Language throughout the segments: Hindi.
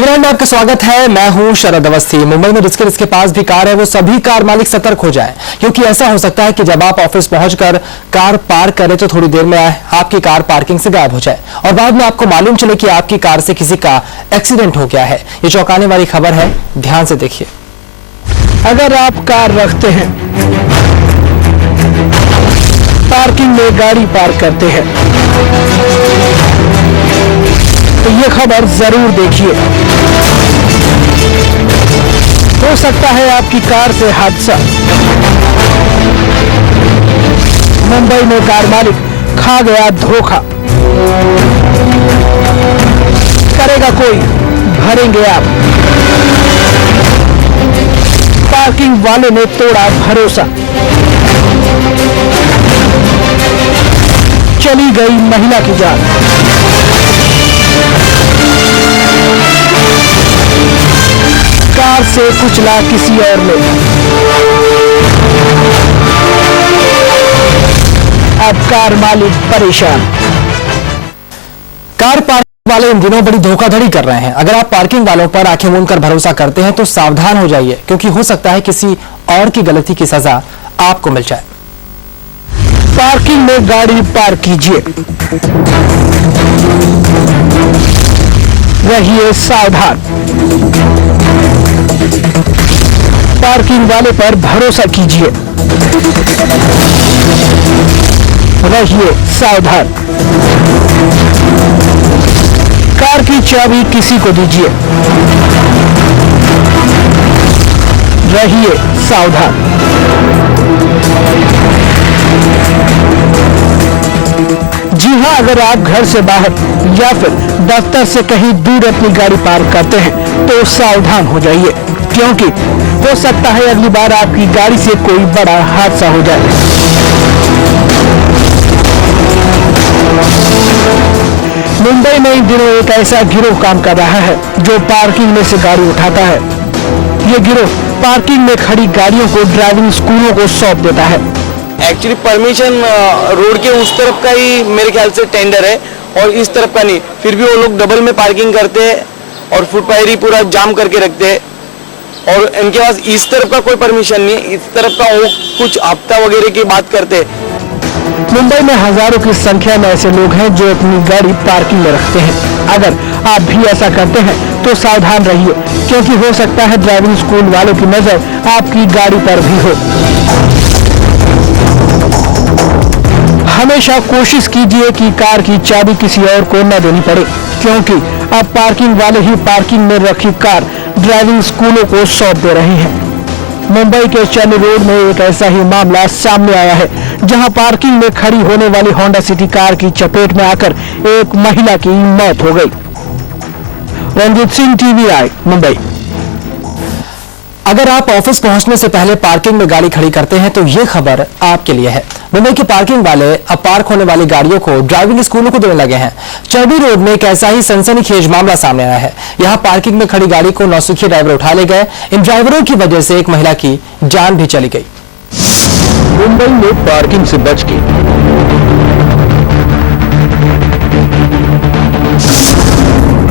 जीवन में आपका स्वागत है। मैं हूं शरद अवस्थी। मुंबई में जिसके पास भी कार है वो सभी कार मालिक सतर्क हो जाएं, क्योंकि ऐसा हो सकता है कि जब आप ऑफिस पहुंचकर कार पार्क करें तो थोड़ी देर में आपकी कार पार्किंग से गायब हो जाए और बाद में आपको मालूम चले कि आपकी कार से किसी का एक्सीडेंट हो गया है। ये चौंकाने वाली खबर है, ध्यान से देखिए। अगर आप कार रखते हैं, पार्किंग में गाड़ी पार्क करते हैं, तो ये खबर जरूर देखिए। हो सकता है आपकी कार से हादसा। मुंबई में कार मालिक खा गया धोखा। करेगा कोई, भरेंगे आप। पार्किंग वाले ने तोड़ा भरोसा। चली गई महिला की जान। कार से कुचला किसी और ने। अब कार मालिक परेशान। कार पार्किंग वाले इन दिनों बड़ी धोखाधड़ी कर रहे हैं। अगर आप पार्किंग वालों पर आंखें मूंद कर भरोसा करते हैं तो सावधान हो जाइए, क्योंकि हो सकता है किसी और की गलती की सजा आपको मिल जाए। पार्किंग में गाड़ी पार्क कीजिए, रहिए सावधान। पार्किंग वाले पर भरोसा कीजिए, रहिए सावधान। कार की चाबी किसी को दीजिए, रहिए सावधान। जी हां, अगर आप घर से बाहर या फिर दफ्तर से कहीं दूर अपनी गाड़ी पार्क करते हैं तो सावधान हो जाइए, क्योंकि हो सकता है अगली बार आपकी गाड़ी से कोई बड़ा हादसा हो जाए। मुंबई में इन दिनों एक ऐसा गिरोह काम कर रहा है जो पार्किंग में से गाड़ी उठाता है। ये गिरोह पार्किंग में खड़ी गाड़ियों को ड्राइविंग स्कूलों को सौंप देता है। एक्चुअली परमिशन रोड के उस तरफ का ही मेरे ख्याल से टेंडर है और इस तरफ का नहीं, फिर भी वो लोग डबल में पार्किंग करते हैं और फुटपाथ पूरा जाम करके रखते हैं और इनके पास इस तरफ का कोई परमिशन नहीं है। इस तरफ का वो कुछ हफ्ता वगैरह की बात करते हैं। मुंबई में हजारों की संख्या में ऐसे लोग हैं जो अपनी गाड़ी पार्किंग में रखते हैं। अगर आप भी ऐसा करते हैं तो सावधान रहिए, क्योंकि हो सकता है ड्राइविंग स्कूल वालों की नजर आपकी गाड़ी पर भी हो। हमेशा कोशिश कीजिए कि कार की चाबी किसी और को न देनी पड़े, क्योंकि अब पार्किंग वाले ही पार्किंग में रखी कार ड्राइविंग स्कूलों को सौंप दे रहे हैं। मुंबई के चेन्नई रोड में एक ऐसा ही मामला सामने आया है, जहां पार्किंग में खड़ी होने वाली होंडा सिटी कार की चपेट में आकर एक महिला की मौत हो गई। रंजीत सिंह, TVI, मुंबई। अगर आप ऑफिस पहुंचने से पहले पार्किंग में गाड़ी खड़ी करते हैं तो ये खबर आपके लिए है। मुंबई के पार्किंग वाले अब पार्क होने वाली गाड़ियों को ड्राइविंग स्कूलों को देने लगे हैं। चेन्नई रोड में एक ऐसा ही सनसनीखेज मामला सामने आया है। यहां पार्किंग में खड़ी गाड़ी को नौसिखिए ड्राइवर उठा ले गए। इन ड्राइवरों की वजह से एक महिला की जान भी चली गई। मुंबई में पार्किंग से बच के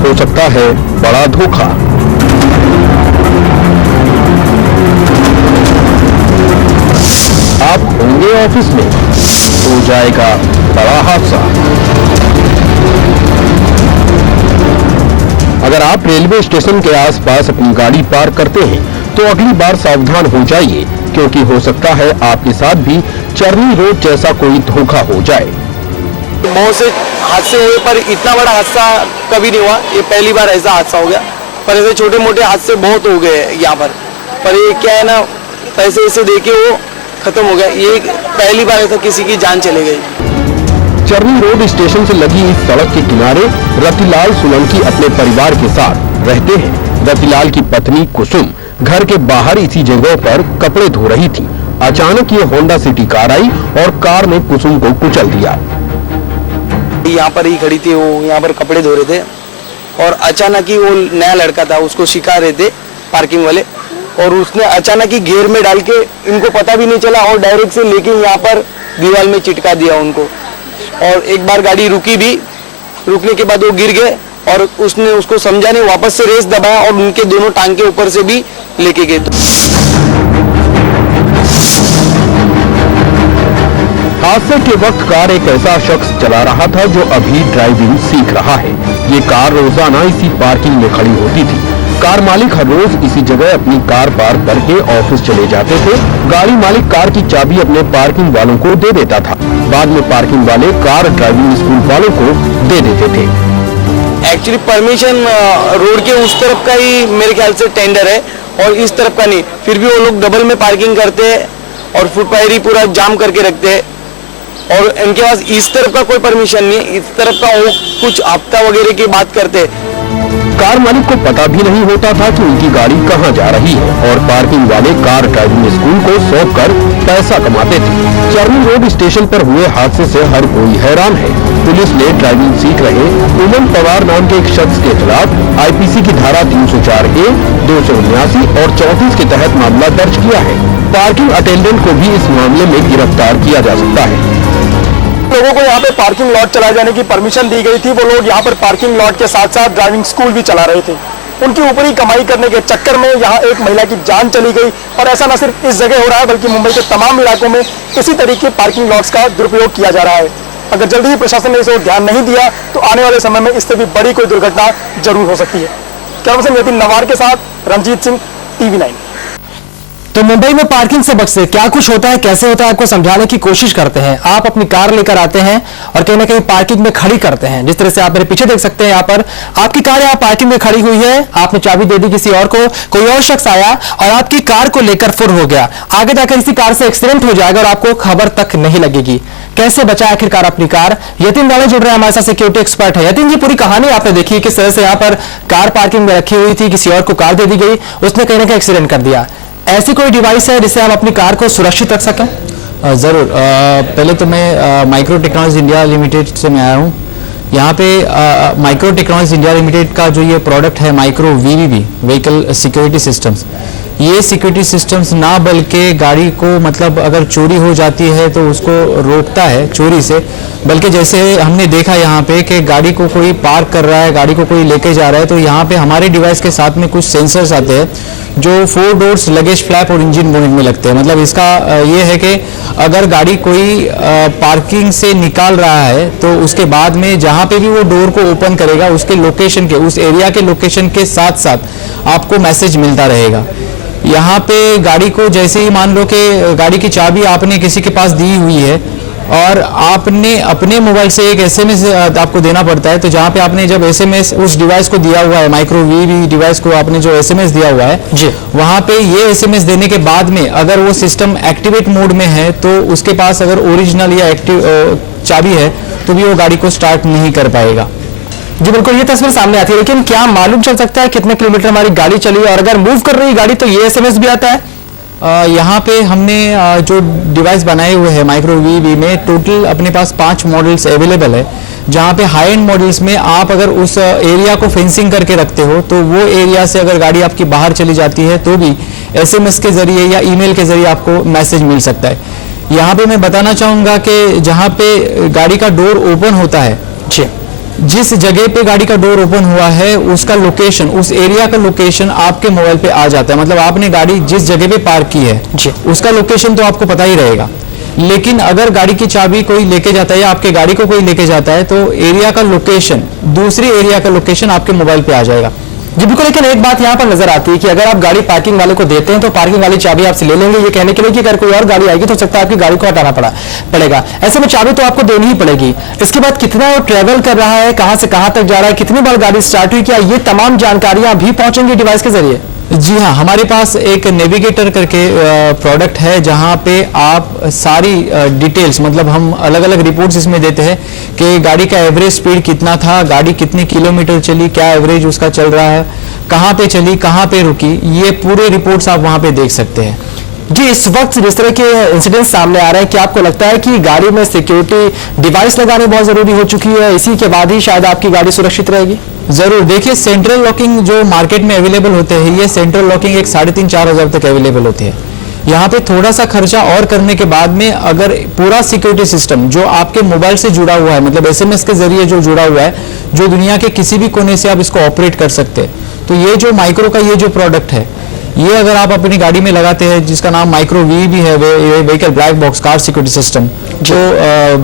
हो सकता है बड़ा धोखा। आप होंगे ऑफिस में, हो जाएगा बड़ा हादसा। अगर आप रेलवे स्टेशन के आसपास अपनी गाड़ी पार्क करते हैं तो अगली बार सावधान हो जाइए, क्योंकि हो सकता है आपके साथ भी चेन्नई रोड जैसा कोई धोखा हो जाए। बहुत से हादसे हुए पर इतना बड़ा हादसा कभी नहीं हुआ। ये पहली बार ऐसा हादसा हो गया, पर ऐसे छोटे मोटे हादसे बहुत हो गए यहाँ पर ये क्या है ना, पैसे ऐसे देके वो खत्म हो गया। ये पहली बार ऐसा किसी की जान चली गई। चेन्नई रोड स्टेशन से लगी इस सड़क के किनारे रतिलाल सोलंकी अपने परिवार के साथ रहते हैं। रतिलाल की पत्नी कुसुम घर के बाहर इसी जगह पर कपड़े धो रही थी। अचानक ये होंडा सिटी कार आई और कार ने कुसुम को कुचल दिया। यहाँ पर ही खड़ी थी, वो यहाँ पर कपड़े धो रहे थे और अचानक ही वो नया लड़का था, उसको सिखा रहे थे पार्किंग वाले, और उसने अचानक ही घेर में डाल के, इनको पता भी नहीं चला और डायरेक्ट से लेके यहाँ पर दीवार में चिटका दिया उनको। और एक बार गाड़ी रुकी भी, रुकने के बाद वो गिर गए और उसने उसको समझा नहीं, वापस से रेस दबाया और उनके दोनों टांग के ऊपर से भी लेके गए। हादसे के वक्त कार एक ऐसा शख्स चला रहा था जो अभी ड्राइविंग सीख रहा है। ये कार रोजाना इसी पार्किंग में खड़ी होती थी। कार मालिक हर रोज इसी जगह अपनी कार पार्क करके ऑफिस चले जाते थे। गाड़ी मालिक कार की चाबी अपने पार्किंग वालों को दे देता था। बाद में पार्किंग वाले कार ड्राइविंग स्कूल वालों को दे देते थे। एक्चुअली परमिशन रोड के उस तरफ का ही मेरे ख्याल से टेंडर है और इस तरफ का नहीं। फिर भी वो लोग डबल में पार्किंग करते हैं और फुट पायरी पूरा जाम करके रखते हैं और इनके पास इस तरफ का कोई परमिशन नहीं है। इस तरफ का वो कुछ हफ्ता वगैरह की बात करते हैं। कार मालिक को पता भी नहीं होता था कि उनकी गाड़ी कहां जा रही है और पार्किंग वाले कार ड्राइविंग स्कूल को सौंप कर पैसा कमाते थे। चरनी रोड स्टेशन पर हुए हादसे से हर कोई हैरान है। पुलिस ने ड्राइविंग सीख रहे उमन पवार नाम के एक शख्स के खिलाफ आईपीसी की धारा 304A, 279 और 34 के तहत मामला दर्ज किया है। पार्किंग अटेंडेंट को भी इस मामले में गिरफ्तार किया जा सकता है। लोगों को यहाँ पे पार्किंग लॉट चलाए जाने की परमिशन दी गई थी। वो लोग यहाँ पर पार्किंग लॉट के साथ साथ ड्राइविंग स्कूल भी चला रहे थे। उनकी ऊपरी कमाई करने के चक्कर में यहाँ एक महिला की जान चली गई और ऐसा न सिर्फ इस जगह हो रहा है बल्कि मुंबई के तमाम इलाकों में इसी तरीके के पार्किंग लॉट्स का दुरुपयोग किया जा रहा है। अगर जल्दी ही प्रशासन ने इसे ध्यान नहीं दिया तो आने वाले समय में इससे भी बड़ी कोई दुर्घटना जरूर हो सकती है। कैमरा पर्सन नितिन नवार के साथ रंजीत सिंह, TV9। तो मुंबई में पार्किंग से बच से क्या कुछ होता है, कैसे होता है, आपको समझाने की कोशिश करते हैं। आप अपनी कार लेकर आते हैं और कहीं ना कहीं पार्किंग में खड़ी करते हैं। जिस तरह से आप मेरे पीछे देख सकते हैं, यहाँ पर आपकी कार यहाँ पार्किंग में खड़ी हुई है, आपने चाबी दे दी किसी और को, कोई और शख्स आया और आपकी कार को लेकर फुर हो गया। आगे जाकर इसी कार से एक्सीडेंट हो जाएगा और आपको खबर तक नहीं लगेगी। कैसे बचाए आखिरकार अपनी कार? यतीन वाले जुड़ रहे हैं हमारे साथ, सिक्योरिटी एक्सपर्ट है। यतीन जी, पूरी कहानी आपने देखी, किस तरह से यहाँ पर कार पार्किंग में रखी हुई थी, किसी और को कार दे दी गई, उसने कहीं ना कहीं एक्सीडेंट कर दिया। ऐसी कोई डिवाइस है जिससे हम अपनी कार को सुरक्षित रख सकें? ज़रूर। पहले तो मैं माइक्रो टेक्नोलॉजी इंडिया लिमिटेड से मैं आया हूँ। यहाँ पे माइक्रो टेक्नोलॉजी इंडिया लिमिटेड का जो ये प्रोडक्ट है micro VVB, vehicle security systems, ये सिक्योरिटी सिस्टम्स ना बल्कि गाड़ी को मतलब अगर चोरी हो जाती है तो उसको रोकता है चोरी से, बल्कि जैसे हमने देखा यहाँ पे कि गाड़ी को कोई पार्क कर रहा है, गाड़ी को कोई लेके जा रहा है, तो यहाँ पे हमारे डिवाइस के साथ में कुछ सेंसर्स आते हैं जो 4 डोर्स, लगेज फ्लैप और इंजन बोनेट में लगते हैं। मतलब इसका ये है कि अगर गाड़ी कोई पार्किंग से निकाल रहा है तो उसके बाद में जहाँ पे भी वो डोर को ओपन करेगा उसके लोकेशन के, उस एरिया के लोकेशन के साथ साथ आपको मैसेज मिलता रहेगा। यहाँ पे गाड़ी को जैसे ही मान लो कि गाड़ी की चाबी आपने किसी के पास दी हुई है और आपने अपने मोबाइल से एक SMS आपको देना पड़ता है, तो जहाँ पे आपने जब SMS उस डिवाइस को दिया हुआ है, माइक्रो VVB डिवाइस को आपने जो SMS दिया हुआ है जी, वहाँ पे ये SMS देने के बाद में अगर वो सिस्टम एक्टिवेट मोड में है तो उसके पास अगर ओरिजिनल या एक्टिव चाबी है तो भी वो गाड़ी को स्टार्ट नहीं कर पाएगा। जी बिल्कुल, ये तस्वीर सामने आती है, लेकिन क्या मालूम चल सकता है कितने किलोमीटर हमारी गाड़ी चली है और अगर मूव कर रही गाड़ी तो ये SMS भी आता है? यहाँ पे हमने जो डिवाइस बनाए हुए हैं माइक्रो VVB में टोटल अपने पास 5 मॉडल्स अवेलेबल है, जहाँ पे हाई एंड मॉडल्स में आप अगर उस एरिया को फेंसिंग करके रखते हो तो वो एरिया से अगर गाड़ी आपकी बाहर चली जाती है तो भी SMS के जरिए या ईमेल के जरिए आपको मैसेज मिल सकता है। यहाँ पे मैं बताना चाहूँगा कि जहाँ पे गाड़ी का डोर ओपन होता है, जिस जगह पे गाड़ी का डोर ओपन हुआ है उसका लोकेशन, उस एरिया का लोकेशन आपके मोबाइल पे आ जाता है। मतलब आपने गाड़ी जिस जगह पे पार्क की है उसका लोकेशन तो आपको पता ही रहेगा, लेकिन अगर गाड़ी की चाबी कोई लेके जाता है या आपके गाड़ी को कोई लेके जाता है तो एरिया का लोकेशन, दूसरी एरिया का लोकेशन आपके मोबाइल पे आ जाएगा। जी बिल्कुल, लेकिन एक बात यहाँ पर नजर आती है कि अगर आप गाड़ी पार्किंग वाले को देते हैं तो पार्किंग वाली चाबी आपसे ले लेंगे ये कहने के लिए कि अगर कोई और गाड़ी आएगी तो सकता है आपकी गाड़ी को हटाना पड़ेगा। ऐसे में चाबी तो आपको देनी ही पड़ेगी। इसके बाद कितना वो ट्रेवल कर रहा है, कहाँ से कहाँ तक जा रहा है, कितनी बार गाड़ी स्टार्ट हुई, क्या ये तमाम जानकारियां भी पहुंचेंगी डिवाइस के जरिए? जी हाँ, हमारे पास एक नेविगेटर करके प्रोडक्ट है जहाँ पे आप सारी डिटेल्स, मतलब हम अलग अलग रिपोर्ट्स इसमें देते हैं कि गाड़ी का एवरेज स्पीड कितना था, गाड़ी कितने किलोमीटर चली, क्या एवरेज उसका चल रहा है, कहाँ पे चली, कहाँ पे रुकी, ये पूरे रिपोर्ट्स आप वहाँ पे देख सकते हैं। जी, इस वक्त जिस तरह के इंसिडेंट सामने आ रहे हैं, क्या आपको लगता है कि गाड़ी में सिक्योरिटी डिवाइस लगानी बहुत जरूरी हो चुकी है, इसी के बाद ही शायद आपकी गाड़ी सुरक्षित रहेगी? जरूर। देखिए, सेंट्रल लॉकिंग जो मार्केट में अवेलेबल होते हैं, ये सेंट्रल लॉकिंग एक 3,500-4,000 तक अवेलेबल होती है। यहाँ पे थोड़ा सा खर्चा और करने के बाद में अगर पूरा सिक्योरिटी सिस्टम जो आपके मोबाइल से जुड़ा हुआ है, मतलब SMS के जरिए जो जुड़ा हुआ है, जो दुनिया के किसी भी कोने से आप इसको ऑपरेट कर सकते हैं, तो ये जो माइक्रो का ये जो प्रोडक्ट है, ये अगर आप अपनी गाड़ी में लगाते हैं, जिसका नाम माइक्रो वी भी है, vehicle black box car security system, जो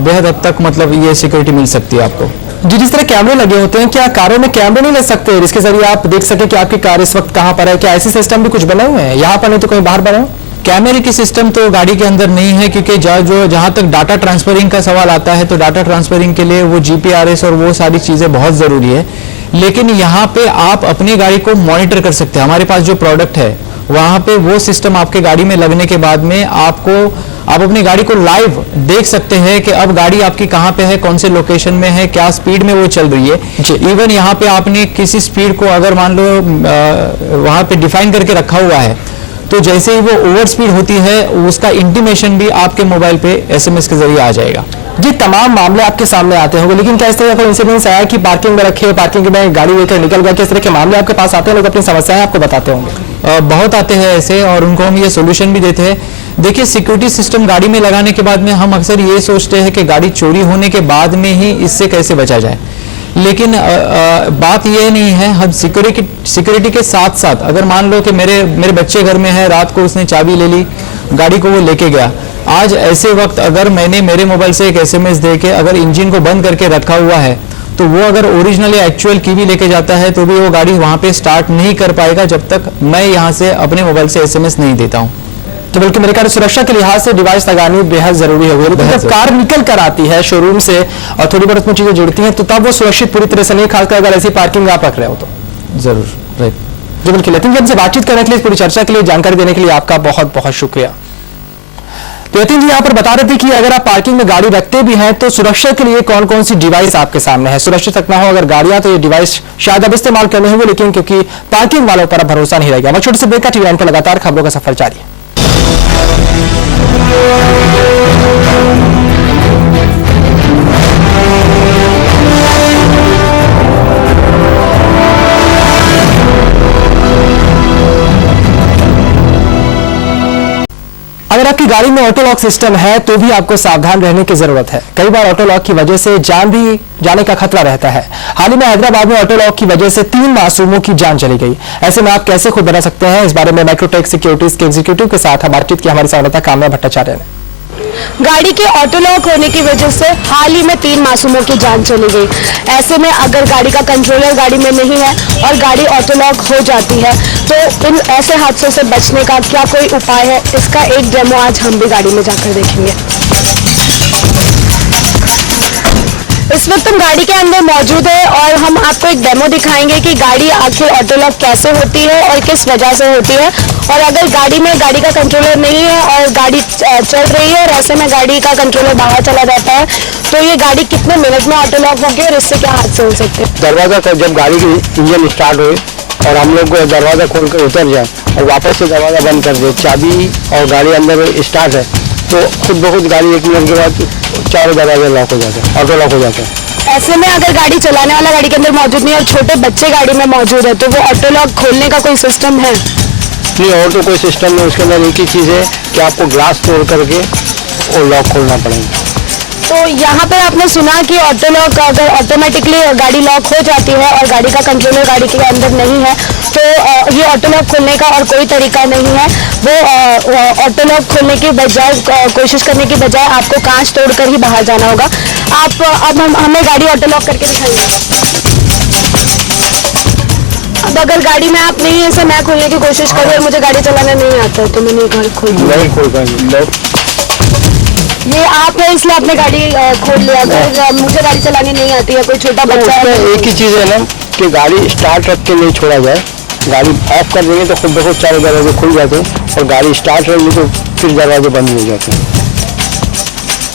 बेहद हद तक मतलब ये सिक्योरिटी मिल सकती है आपको। जी, जिस तरह कैमरे लगे होते हैं, क्या कारों में कैमरे नहीं लग सकते जिसके जरिए आप देख सके कि आपकी कार इस वक्त कहाँ पर है? क्या ऐसे सिस्टम भी कुछ बने हुए हैं यहाँ पर, नहीं तो कहीं बाहर बने हो? कैमरे की सिस्टम तो गाड़ी के अंदर नहीं है, क्योंकि जहाँ तक डाटा ट्रांसफरिंग का सवाल आता है, तो डाटा ट्रांसफरिंग के लिए वो GPRS और वो सारी चीज़ें बहुत ज़रूरी है। लेकिन यहाँ पे आप अपनी गाड़ी को मॉनिटर कर सकते हैं। हमारे पास जो प्रोडक्ट है वहाँ पे वो सिस्टम आपके गाड़ी में लगने के बाद में आप अपनी गाड़ी को लाइव देख सकते हैं कि अब गाड़ी आपकी कहाँ पे है, कौन से लोकेशन में है, क्या स्पीड में वो चल रही है। इवन यहाँ पे आपने किसी स्पीड को अगर मान लो वहाँ पे डिफाइन करके रखा हुआ है, तो जैसे ही वो ओवर स्पीड होती है उसका इंटीमेशन भी आपके मोबाइल पे SMS के जरिए आ जाएगा। जी, तमाम मामले आपके सामने आते होंगे, लेकिन क्या इस तरह का इंसिडेंस आया कि पार्किंग में रखे, पार्किंग में गाड़ी लेकर निकल गया? किस तरह के मामले आपके पास आते हैं? लोग अपनी समस्याएं आपको बताते होंगे। बहुत आते हैं ऐसे, और उनको हम ये सोल्यूशन भी देते हैं। देखिए, सिक्योरिटी सिस्टम गाड़ी में लगाने के बाद में हम अक्सर ये सोचते हैं कि गाड़ी चोरी होने के बाद में ही इससे कैसे बचा जाए, लेकिन बात ये नहीं है। हम सिक्योरिटी के साथ साथ, अगर मान लो कि मेरे बच्चे घर में है, रात को उसने चाबी ले ली, गाड़ी को वो लेके गया, आज ऐसे वक्त अगर मैंने मेरे मोबाइल से एक SMS दे के अगर इंजन को बंद करके रखा हुआ है, तो वो अगर ओरिजिनल या एक्चुअल की भी लेके जाता है तो भी वो गाड़ी वहाँ पे स्टार्ट नहीं कर पाएगा जब तक मैं यहाँ से अपने मोबाइल से SMS नहीं देता हूँ। तो बल्कि मेरे ख्याल सुरक्षा के लिहाज से डिवाइस लगानी बेहद जरूरी है। लेकिन जब कार निकल कर आती है शोरूम से और थोड़ी बहुत उसमें चीजें जुड़ती हैं, तो तब वो सुरक्षित पूरी तरह से नहीं, खासकर अगर ऐसी पार्किंग आप रख रहे हो तो। जरूर, राइट। जी बिल्कुल। यतीन जी, हमसे बातचीत करने के लिए, पूरी चर्चा के लिए, जानकारी देने के लिए आपका बहुत बहुत शुक्रिया। तो यतीन जी यहाँ पर बता रहे थे कि अगर आप पार्किंग में गाड़ी रखते भी हैं तो सुरक्षा के लिए कौन कौन सी डिवाइस आपके सामने है। सुरक्षित रखना हो अगर गाड़ियां, तो ये डिवाइस शायद अब इस्तेमाल करने होंगे, लेकिन क्योंकि पार्किंग वालों पर अब भरोसा नहीं रहेगा। छोटे से ब्रेक का टीवी पर लगातार खबरों का सफर जारी है। अगर आपकी गाड़ी में ऑटो लॉक सिस्टम है तो भी आपको सावधान रहने की जरूरत है। कई बार ऑटो लॉक की वजह से जान भी जाने का खतरा रहता है। हाल ही में हैदराबाद में ऑटो लॉक की वजह से 3 मासूमों की जान चली गई। ऐसे में आप कैसे खुद बना सकते हैं, इस बारे में माइक्रोटेक सिक्योरिटीज के एग्जीक्यूटिव के साथ बातचीत की हमारी संवाददाता काम्या भट्टाचार्य ने। गाड़ी के ऑटो लॉक होने की वजह से हाल ही में 3 मासूमों की जान चली गई। ऐसे में अगर गाड़ी का कंट्रोलर गाड़ी में नहीं है और गाड़ी ऑटो लॉक हो जाती है, तो इन ऐसे हादसों से बचने का क्या कोई उपाय है, इसका एक डेमो आज हम भी गाड़ी में जाकर देखेंगे। इस वक्त हम गाड़ी के अंदर मौजूद है और हम आपको एक डेमो दिखाएंगे कि गाड़ी आखिर ऑटो लॉक कैसे होती है और किस वजह से होती है। और अगर गाड़ी में गाड़ी का कंट्रोलर नहीं है और गाड़ी चल रही है और ऐसे में गाड़ी का कंट्रोलर बाहर चला जाता है, तो ये गाड़ी कितने मिनट में ऑटो लॉक होगी और इससे क्या हादसे हो सकते हैं। दरवाजा का जब गाड़ी की इंजन स्टार्ट हो और हम लोग दरवाजा खोल कर उतर जाए और वापस से दरवाजा बंद कर दे, चाबी और गाड़ी अंदर स्टार्ट है, तो खुद ब खुद गाड़ी 1 मिनट के बाद चारों दरवाजे लॉक हो जाते हैं, ऑटो लॉक हो जाता है। ऐसे में अगर गाड़ी चलाने वाला गाड़ी के अंदर मौजूद नहीं है और छोटे बच्चे गाड़ी में मौजूद है, तो वो ऑटो लॉक खोलने का कोई सिस्टम है? नहीं, और तो कोई सिस्टम नहीं। उसके अंदर एक ही चीज़ है कि आपको ग्लास तोड़ करके वो लॉक खोलना पड़ेगा। तो यहाँ पर आपने सुना कि ऑटो लॉक अगर ऑटोमेटिकली गाड़ी लॉक हो जाती है और गाड़ी का कंट्रोलर गाड़ी के अंदर नहीं है, तो ये ऑटो लॉक खोलने का और कोई तरीका नहीं है। वो ऑटो लॉक खोलने की बजाय, कोशिश करने की बजाय आपको कांच तोड़कर ही बाहर जाना होगा। आप अब हमें गाड़ी ऑटो लॉक करके दिखाइए। अब अगर गाड़ी में आप नहीं ऐसे मैं खोलने की कोशिश करूँ और मुझे गाड़ी चलाना नहीं आता है, तो मैं नहीं खोल पाऊंगी। ये आप है इसलिए आपने गाड़ी खोल लिया। अगर मुझे गाड़ी चलानी नहीं आती है, कोई छोटा बच्चा है, एक ही चीज़ है ना कि गाड़ी स्टार्ट रख के नहीं छोड़ा जाए। गाड़ी ऑफ कर देंगे तो खुद ब खुद चारों दरवाजे खुल जाते हैं और गाड़ी स्टार्ट रहेगी तो फिर दरवाजे बंद हो जाते हैं।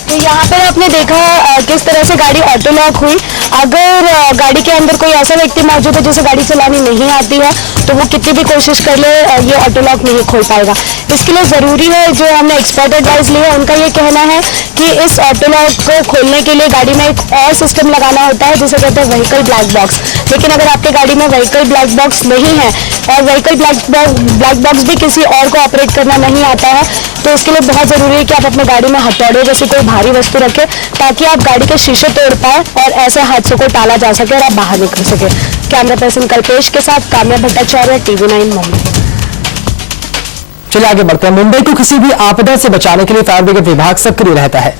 तो यहाँ पर आपने देखा किस तरह से गाड़ी ऑटो लॉक हुई। अगर गाड़ी के अंदर कोई ऐसा व्यक्ति मौजूद है जिसे गाड़ी चलानी नहीं आती है, तो वो कितनी भी कोशिश कर ले ये ऑटो लॉक नहीं खोल पाएगा। इसके लिए ज़रूरी है, जो हमने एक्सपर्ट एडवाइस ली है उनका ये कहना है कि इस ऑटो लॉक को खोलने के लिए गाड़ी में एक और सिस्टम लगाना होता है जिसे कहते हैं व्हीकल ब्लैक बॉक्स। लेकिन अगर आपके गाड़ी में व्हीकल ब्लैक बॉक्स नहीं है और व्हीकल ब्लैक बॉक्स भी किसी और को ऑपरेट करना नहीं आता है, तो इसके लिए बहुत ज़रूरी है कि आप अपने गाड़ी में हथौड़े जैसी कोई भारी वस्तु रखें ताकि आप गाड़ी के शीशे तोड़ पाए और ऐसे हादसों को टाला जा सके और आप बाहर निकल सके। कैमरा पर्सन कल्पेश के साथ काम्या भट्टाचार्य, TV9 मुंबई। चलिए आगे बढ़ते हैं। मुंबई को किसी भी आपदा से बचाने के लिए फायर ब्रिगेड विभाग सक्रिय रहता है।